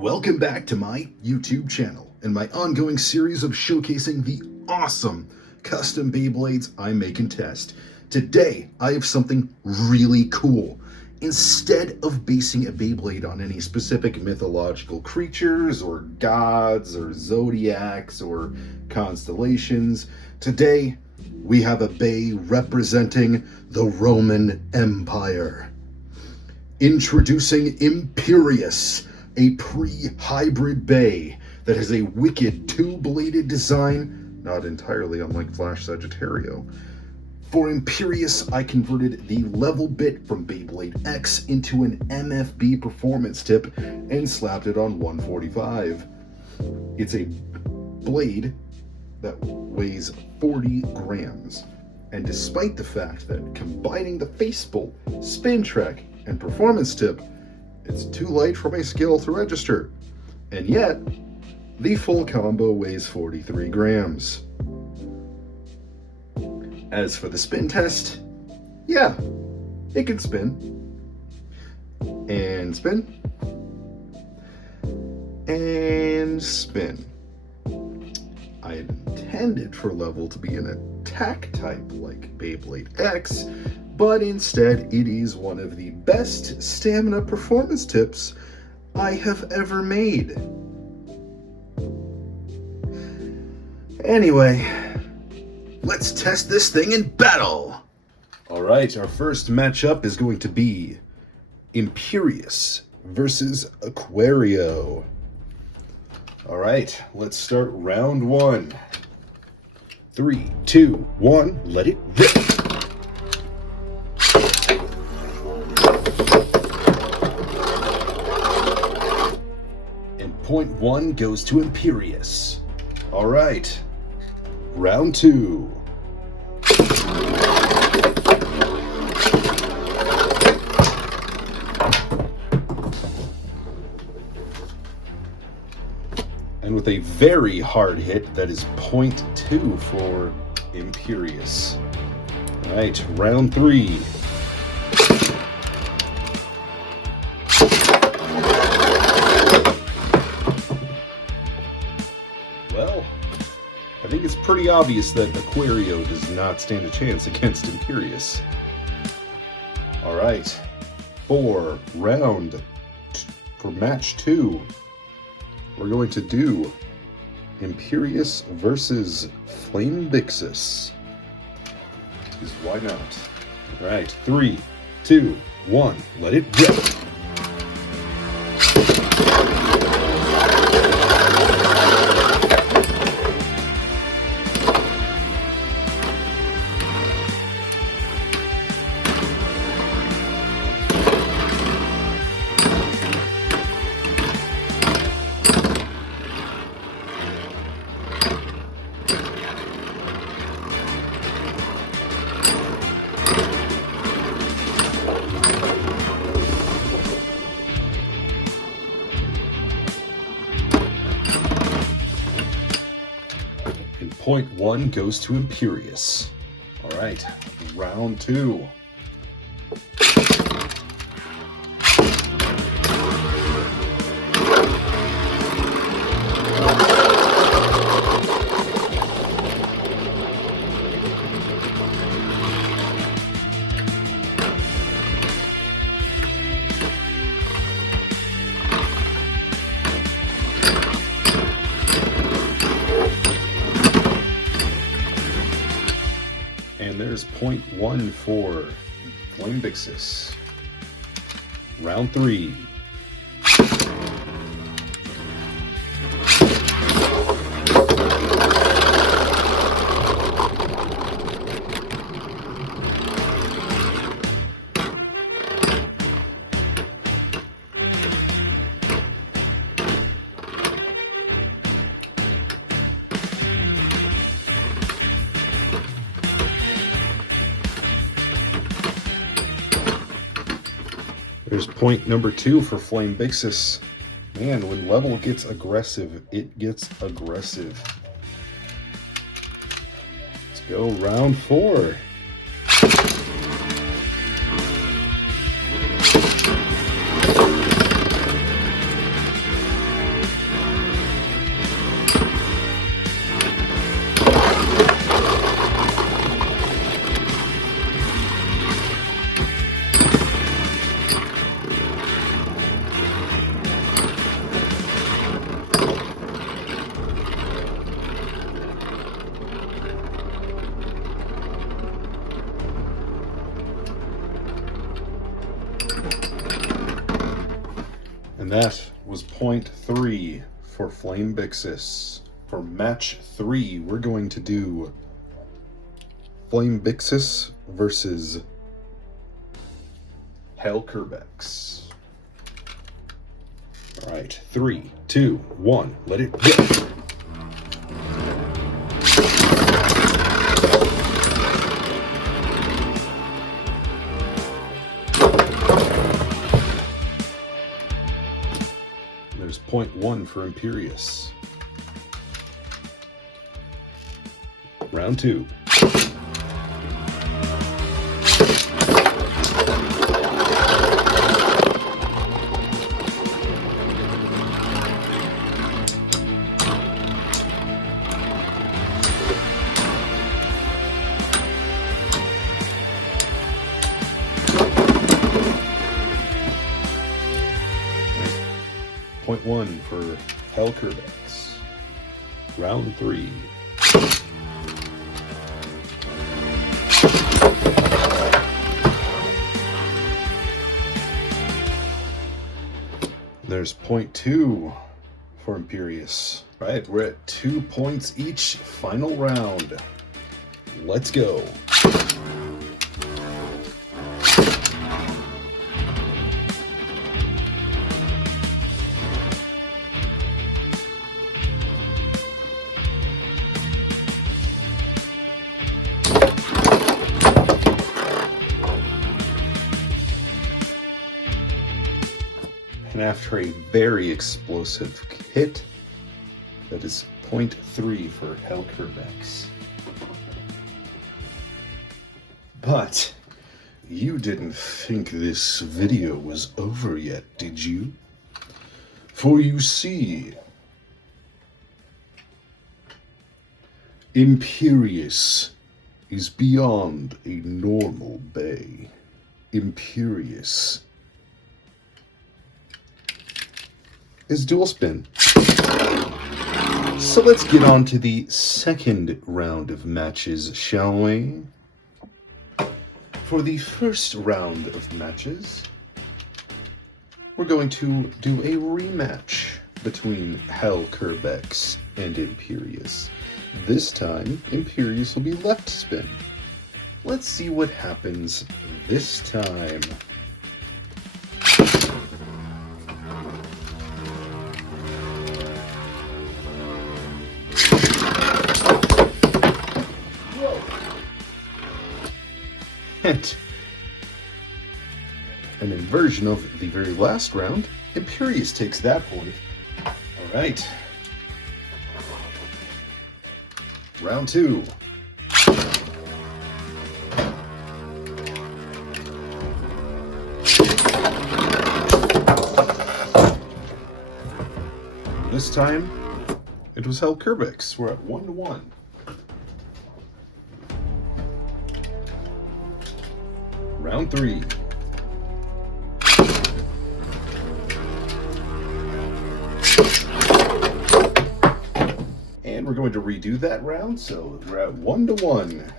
Welcome back to my YouTube channel and my ongoing series of showcasing the awesome custom Beyblades I make and test. Today, I have something really cool. Instead of basing a Beyblade on any specific mythological creatures or gods or zodiacs or constellations, today we have a Bey representing the Roman Empire. Introducing Imperious, a pre-hybrid Bey that has a wicked two-bladed design, not entirely unlike Flash Sagittario. For Imperious, I converted the level bit from Beyblade X into an MFB performance tip and slapped it on 145. It's a blade that weighs 40 grams, and despite the fact that combining the facepull, spin track, and performance tip, it's too light for my skill to register, and yet the full combo weighs 43 grams. As for the spin test, yeah, it can spin, and spin, and spin. I had intended for level to be an attack type like Beyblade X, but instead it is one of the best stamina performance tips I have ever made. Anyway, let's test this thing in battle! Alright, our first matchup is going to be Imperious versus Aquario. Alright, let's start round one. 3, 2, 1, let it rip! And point one goes to Imperious. Alright, round two. And with a very hard hit, that is point two for Imperious. All right, round three. Well, I think it's pretty obvious that Aquario does not stand a chance against Imperious. All right, for match two. We're going to do Imperious versus Flame Pegasus. Because why not? All right, 3, 2, 1, let it rip. Point one goes to Imperious. All right, round two. And there's point one for Flame Pegasus. Round three. There's point number two for Flame Pegasus. Man, when level gets aggressive, it gets aggressive. Let's go round four. And that was point 3 for Flame Bixus. For match 3, we're going to do Flame Bixus versus Hell Kerbex. All right, 3, 2, 1, let it go. There's point 1 for Imperious. Round 2. Point 1 for Hell Kerbex. Round 3. There's point 2 for Imperious. Right, we're at 2 points each. Final round. Let's go. And after a very explosive hit, that is point 3 for Hell Kerbex. But you didn't think this video was over yet, did you? For you see, Imperious is beyond a normal bay. Imperious is dual spin. So let's get on to the second round of matches, shall we? For the first round of matches, we're going to do a rematch between Hell Kerbex and Imperious. This time, Imperious will be left spin. Let's see what happens this time. And an inversion of the very last round. Imperious takes that point. All right. Round 2. This time, it was Hell Kerbex. We're at 1-1. Round 3. And we're going to redo that round, so we're at 1-1.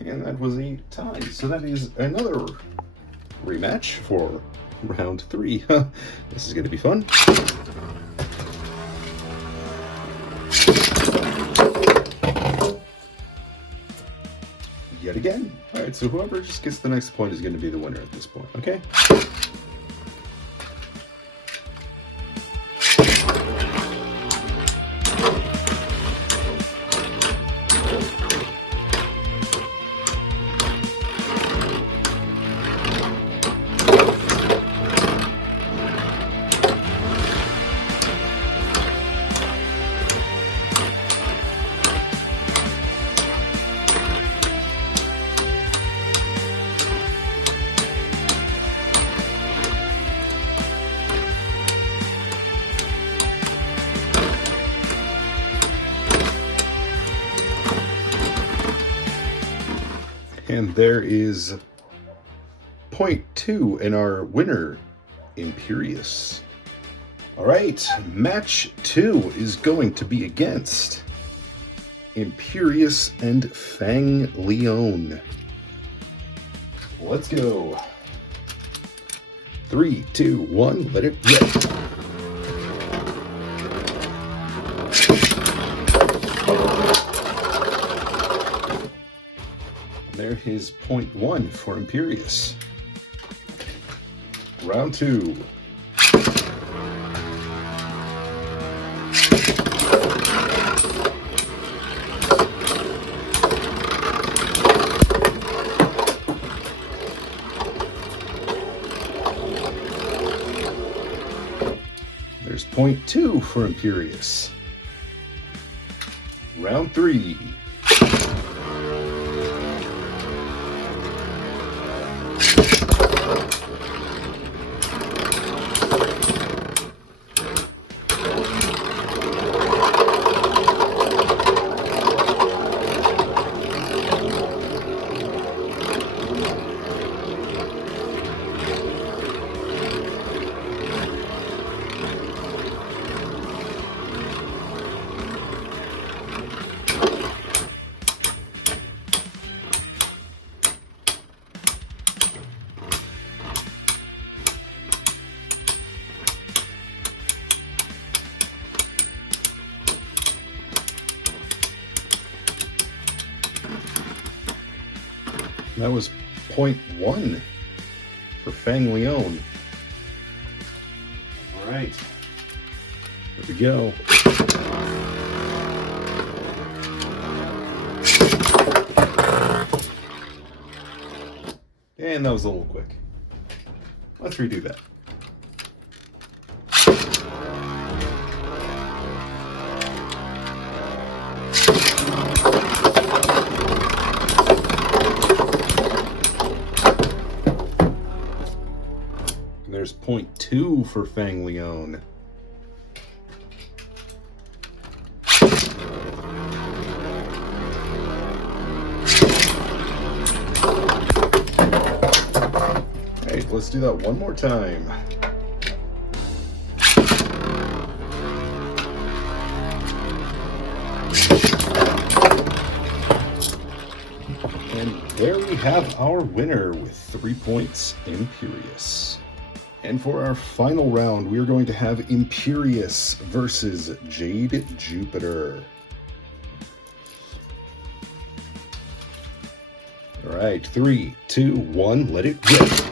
And that was a tie, so that is another rematch for round 3. This is going to be fun. Yet again. All right, so whoever just gets the next point is going to be the winner at this point, okay? And there is point 2 in our winner, Imperious. All right, match 2 is going to be against Imperious and Fang Leon. Let's go. 3, 2, 1, let it rip. There is point 1 for Imperious. Round 2. There's point 2 for Imperious. Round 3. That was point 1 for Fang Leon. All right, here we go. And that was a little quick. Let's redo that. There's point 2 for Fang Leon. Hey, let's do that one more time. And there we have our winner with 3 points, Imperious. And for our final round, we are going to have Imperious versus Jade Jupiter. All right, 3, 2, 1, let it rip.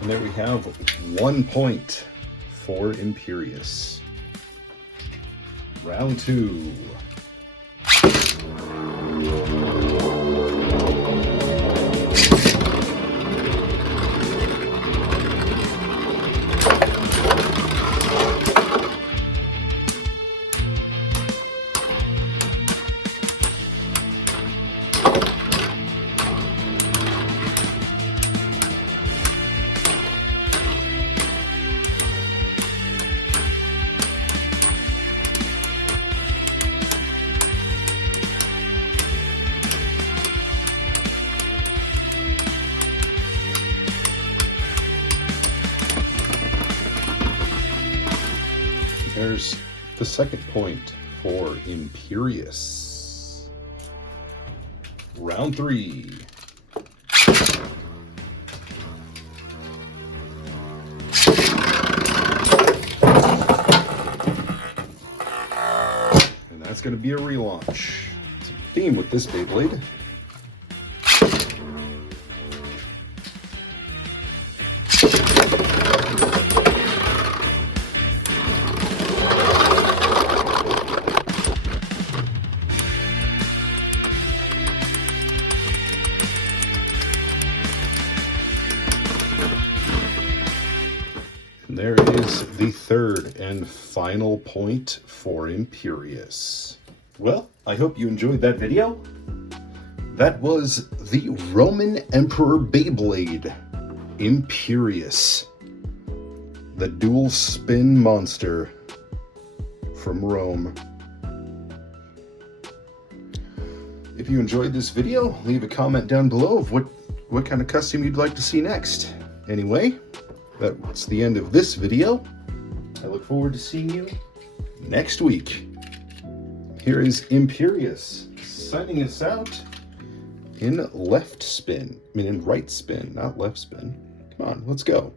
And there we have 1 point for Imperious. Round 2. There's the second point for Imperious. Round 3. And that's going to be a relaunch. It's a theme with this Beyblade. there is the third and final point for Imperious. Well, I hope you enjoyed that video. That was the Roman Emperor Beyblade Imperious, the dual spin monster from Rome. If you enjoyed this video, leave a comment down below of what kind of custom you'd like to see next. Anyway, that's the end of this video. I look forward to seeing you next week. Here is Imperious signing us out in right spin, not left spin. Come on, let's go.